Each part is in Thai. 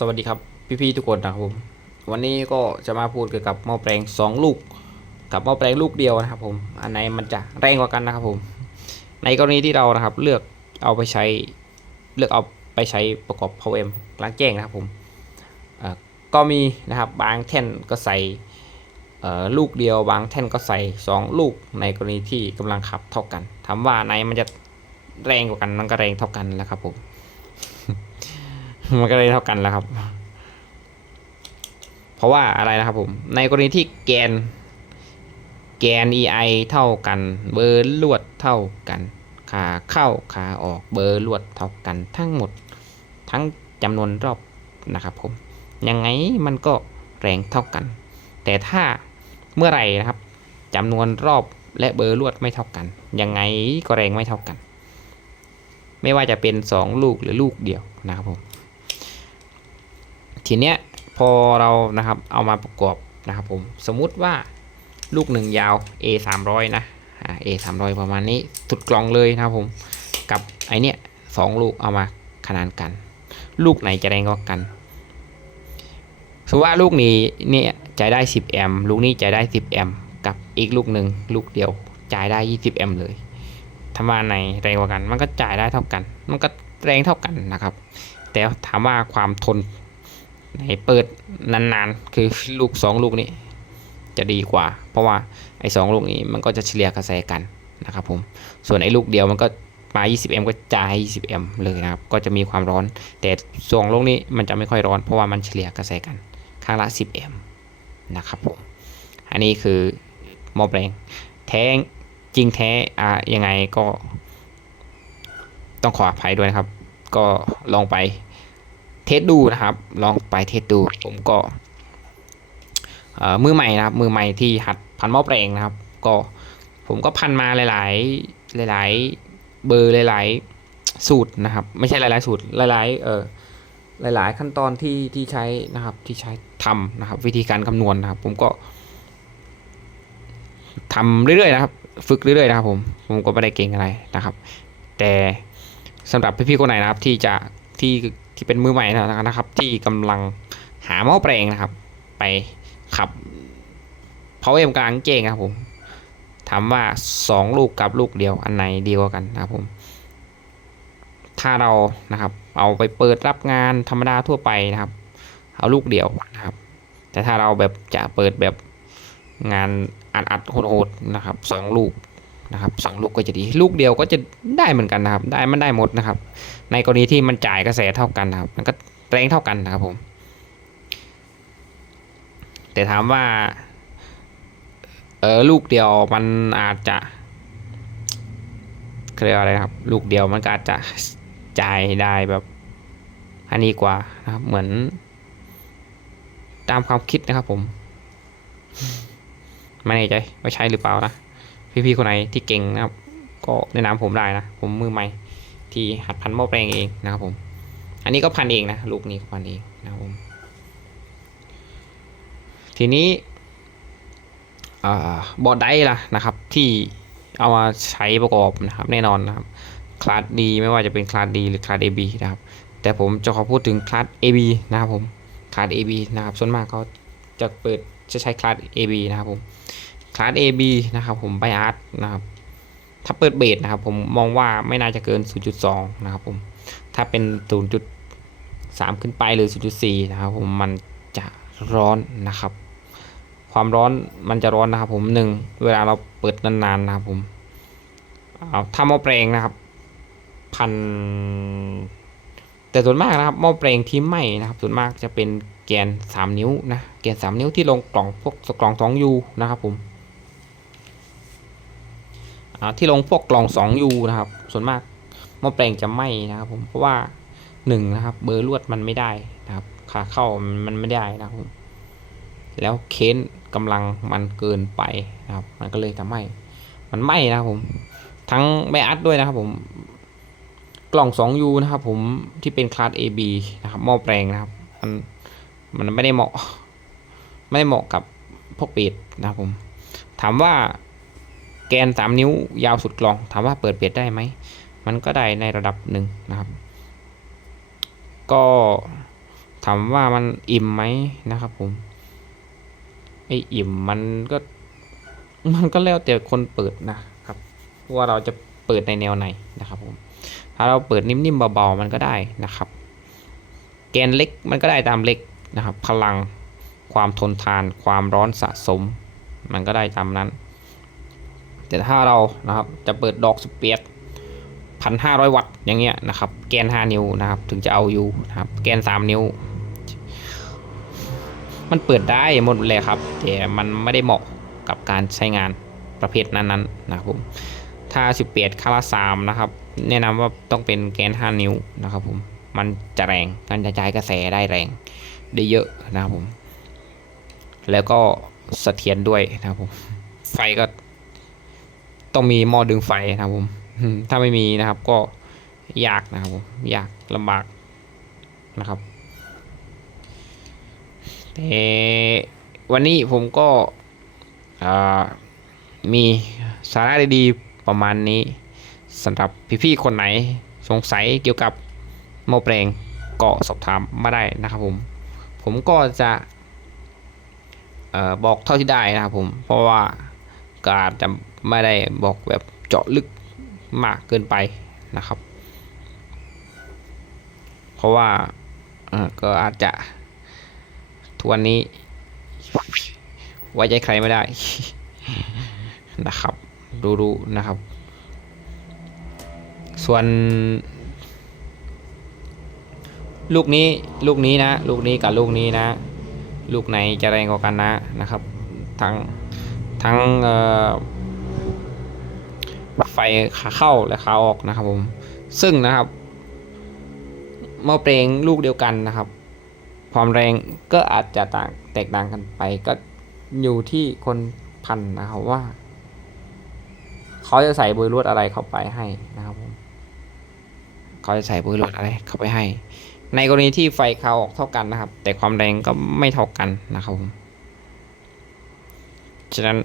สวัสดีครับพี่ๆทุกคนนะครับผมวันนี้ก็จะมาพูดเกี่ยวกับหม้อแปลง 2 ลูก กับหม้อแปลงลูกเดียวนะครับผมอันไหนมันจะแรงกว่ากันนะครับผม ในกรณีที่เรานะครับเลือกเอาไปใช้เลือกเอาไปใช้ประกอบ power m กลางแจ้งนะครับผมก็มีนะครับบางแท่นก็ใส่ลูกเดียว บางแท่นก็ใส่ 2 ลูกในกรณีที่กำลังขับเท่ากัน ถามว่าไหนมันจะแรงกว่ากันมันก็แรงเท่ากันแหล้วครับผม มันก็เลยเท่ากันแล้วครับ เพราะว่าอะไรนะครับผม ในกรณีที่แกน แกน EI เท่ากัน เบอร์ลวดเท่ากัน ขาเข้าขาออกเบอร์ลวดเท่ากันทั้งหมด ทั้งจำนวนรอบนะครับผม ยังไงมันก็แรงเท่ากัน แต่ถ้าเมื่อไหร่นะครับจำนวนรอบและเบอร์ลวดไม่เท่ากัน ยังไงก็แรงไม่เท่ากัน ไม่ว่าจะเป็น 2 ลูกหรือลูกเดียวนะครับผม ทีเนี้ยพอเรานะครับเอามาประกอบนะครับผมสมมุติว่าลูกหนึ่งยาว A 3 0 0นะอ่า A 3 0 0ประมาณนี้สุดกล่องเลยนะครับผมกับไอเนี้ยสองลูกเอามาขนานกัน ลูกไหนจะแรงกว่ากันสมมติว่าลูกนี้เนี่ยจ่ายได้ 10 แอมลูกนี้จ่ายได้ 10 แอมกับอีกลูกหนึ่งลูกเดียวจ่ายได้ 20 แอมเลยทำว่าไหนแรงกว่ากัน มันก็จ่ายได้เท่ากัน มันก็แรงเท่ากันนะครับ แต่ถามว่าความทน ในเปิดนานๆ คือลูก 2 ลูกนี้จะดีกว่า เพราะว่าไอ้สลูกนี้มันก็จะเฉลี่ยกระแสกันนะครับผม ส่วนไอ้ลูกเดียวมันก็มา 20M ก็จ่าย 20M เลยนะครับ ก็จะมีความร้อน แต่ส่วนลูกนี้มันจะไม่ค่อยร้อนเพราะว่ามันเฉลี่ยกระแสกันข้างละ 10M นะครับผม อันนี้คือหม้อแปลงแท้งจริงแท้อ่ายังไงก็ต้องขออภัยด้วยนะครับ ก็ลองไป เทสดูนะครับ ลองไปเทสดู ผมก็มือใหม่นะครับ มือใหม่ที่หัดพันหม้อแปลงนะครับ ก็ผมก็พันมาหลาย ๆ หลาย ๆ เบอร์หลาย ๆ สูตรนะครับ ไม่ใช่หลาย ๆ สูตร หลาย ๆ เออหลาย ๆ ขั้นตอนที่ที่ใช้นะครับ ที่ใช้ทำนะครับ วิธีการคำนวณนะครับ ผมก็ทำเรื่อย ๆ นะครับ ฝึกเรื่อย ๆ นะครับ ผม ผมก็ไม่ได้เก่งอะไรนะครับ แต่สำหรับพี่ๆคนไหนนะครับ ที่จะที่ ที่เป็นมือใหม่นะครับ ที่กำลังหาหม้อแปลงนะครับ ไปขับเพาเอ็มกลางเก่งครับผมถามว่า 2 ลูกกับลูกเดียวอันไหนดีกว่ากันนะครับผม ถ้าเรานะครับ เอาไปเปิดรับงานธรรมดาทั่วไปนะครับ เอาลูกเดียวนะครับ แต่ถ้าเราแบบจะเปิดแบบงานอัดอัดโหดๆนะครับสองลูก นะครับสองลูกก็จะดี ลูกเดียวก็จะได้เหมือนกันนะครับ ได้มันได้หมดนะครับ ในกรณีที่มันจ่ายกระแสเท่ากันนะครับ มันก็แรงเท่ากันนะครับผม แต่ถามว่าเออลูกเดียวมันอาจจะเรียกอะไรครับ ลูกเดียวมันก็อาจจะจ่ายได้แบบอันนี้กว่านะครับ เหมือนตามความคิดนะครับผม ไม่แน่ใจว่าใช่หรือเปล่านะ พี่ๆคนไหนที่เก่งนะครับ ก็แนะนำผมได้นะ ผมมือใหม่ที่หัดพันหม้อแปลงเองนะครับผม อันนี้ก็พันเองนะลูกนี้ก็พันเองนะครับผม ทีนี้บอร์ดได้ล่ะนะครับ ที่เอามาใช้ประกอบนะครับแน่นอนนะครับคลาสดีไม่ว่าจะเป็นคลาสดีหรือคลาส AB นะครับ แต่ผมจะขอพูดถึงคลาส AB นะครับผมคลาส AB นะครับ ส่วนมากเขาจะเปิดจะใช้คลาส AB นะครับผม คลาส AB นะครับผมไบอาร์ตนะครับถ้าเปิดเบสนะครับ ผมมองว่าไม่น่าจะเกิน 0.2 นะครับผมถ้าเป็น 0.3 ขึ้นไปหรือ 0.4 นะครับผมมันจะร้อนนะครับ ความร้อนมันจะร้อนนะครับผมหนึ่งเวลาเราเปิดนานๆนะครับผมเอาถ้าหม้อแปลงนะครับพันแต่ส่วนมากนะครับหม้อแปลงที่ไหม้นะครับ ส่วนมากจะเป็นแกน 3 นิ้วนะแกน 3 นิ้วที่ลงกล่องพวกกล่อง 2U นะครับผม ที่ลงพวกกล่อง 2U นะครับ ส่วนมากหม้อแปลงจะไหม้นะครับผมเพราะว่าหนึ่งนะครับเบอร์ลวดมันไม่ได้นะครับขาเข้ามันไม่ได้นะครับผมแล้วเค้นกำลังมันเกินไปนะครับ มันก็เลยทำให้มันไหม้นะครับผม ทั้งไม่อัดด้วยนะครับผมกล่อง 2U นะครับผมที่เป็นคลาส AB นะครับหม้อแปลงนะครับ มันมันไม่ได้เหมาะ ไม่ได้เหมาะกับพวกเบสนะครับผม ถามว่า แกน 3 นิ้วยาวสุดกล่อง ถามว่าเปิดเบียดได้ไหม มันก็ได้ในระดับหนึ่งนะครับ ก็ถามว่ามันอิ่มไหมนะครับผมไออิ่มมันก็มันก็แล้วแต่คนเปิดนะครับว่าเราจะเปิดในแนวไหนนะครับผมถ้าเราเปิดนิ่มๆเบาๆมันก็ได้นะครับ แกนเล็กมันก็ได้ตามเล็กนะครับ พลังความทนทานความร้อนสะสม มันก็ได้ตามนั้น แต่ถ้าเรานะครับจะเปิดดอกสเปียดพันห้าร้อยวัตต์อย่างเงี้ยนะครับ แกนห้านิ้วนะครับ ถึงจะเอาอยู่นะครับ แกนสามนิ้ว มันเปิดได้หมดเลยครับ แต่มันไม่ได้เหมาะกับการใช้งานประเภทนั้นๆนะครับผมถ้า18คาราสามนะครับ แนะนำว่าต้องเป็นแกน5นิ้วนะครับผมมันจะแรงการกระจายกระแสได้แรง ได้เยอะนะครับผม แล้วก็เสถียรด้วยนะครับผมไฟก็ ต้องมีหม้อดึงไฟนะครับผมถ้าไม่มีนะครับก็ยากนะครับผมยากลำบากนะครับแต่วันนี้ผมก็มีสาระดีๆประมาณนี้สำหรับพี่ๆคนไหนสงสัยเกี่ยวกับหม้อแปลงก็สอบถามมาได้นะครับผม ผมก็จะบอกเท่าที่ได้นะครับผม เพราะว่ากาจจะ ไม่ได้บอกแบบเจาะลึกมากเกินไปนะครับ เพราะว่าก็อาจจะทุกวันนี้ไว้ใจใครไม่ได้นะครับดูดูนะครับ ส่วน ลูกนี้ลูกนี้นะ ลูกนี้กับลูกนี้นะ ลูกไหนจะแรงกว่ากันนะนะครับ ทั้งทั้งเอ่อ ไฟขาเข้าและขาออกนะครับผม ซึ่งนะครับหม้อเปลงลูกเดียวกันนะครับ ความแรงก็อาจจะต่างแตกต่างกันไป ก็อยู่ที่คนพันนะครับว่า เขาจะใส่บุยลวดอะไรเข้าไปให้นะครับผมเขาจะใส่บุยลวดอะไรเข้าไปให้ ในกรณีที่ไฟเขาออกเท่ากันนะครับ แต่ความแรงก็ไม่เท่ากันนะครับผมฉะนั้น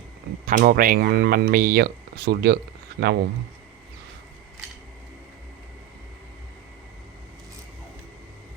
พันโมแรงมันมันมีเยอะสูตรเยอะ ครับผม